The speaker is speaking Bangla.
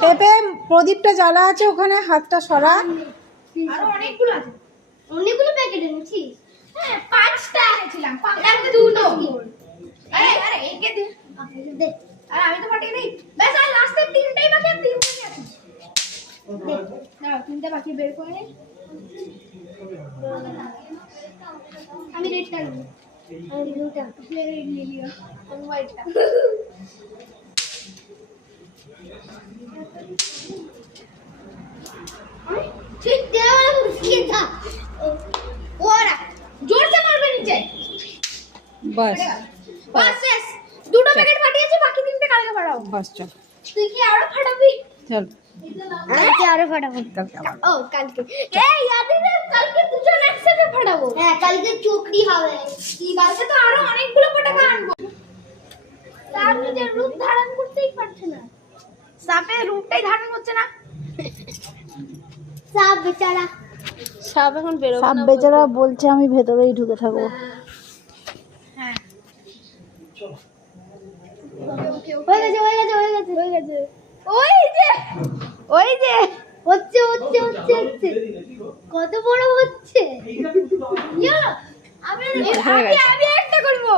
পেঁপে প্রদীপটা জ্বালা আছে ওখানে, হাতটা সরা। আরো অনেকগুলো আছে। অনেকগুলো প্যাকেট এনেছিস? হ্যাঁ 5টা এনেছিলাম। 5টা দুটো। আরে একে দে। দে। আর আমি তো ফাটিয়ে দেই। ব্যাস আর লাস্টে 3টাই বাকি, আর 3টাই আছে। দে। দাও 3টা বাকি বের করে নে। আমি রেডটা নিই। আমি ব্লুটা। রেড নিলিও। আমি হোয়াইটটা। ঠিক দেওয়া মুশকিল था ওরা জোর से মারবে নিচে বাস বাস শেষ দুটো প্যাকেট ফাটিয়েছি বাকি 3টে কালকে ফাটাবো বাস চল তুই কি আরো ফাটাবি চল কালকে আরো ফাটাবো কালকে আবার ও কালকে এই ইয়াদ দে কালকে দুজন একসাথে ফাটাবো হ্যাঁ কালকে চুকরি হবে কালকে তো আরো অনেকগুলো পটাকা আনবো তার নিজের রূপ ধারণ করতেই পারছে না সাপের রূপটাই ধারণ হচ্ছে না সাপ বেচারা সাপ এখন বেরোবে না সাপ বেচারা বলছে আমি ভেতরেই ঢুকে থাকবো। হ্যাঁ হয়ে গেছে হয়ে গেছে হয়ে গেছে হয়ে গেছে ওই যে হচ্ছে কত বড় হচ্ছে আমি একটা করবো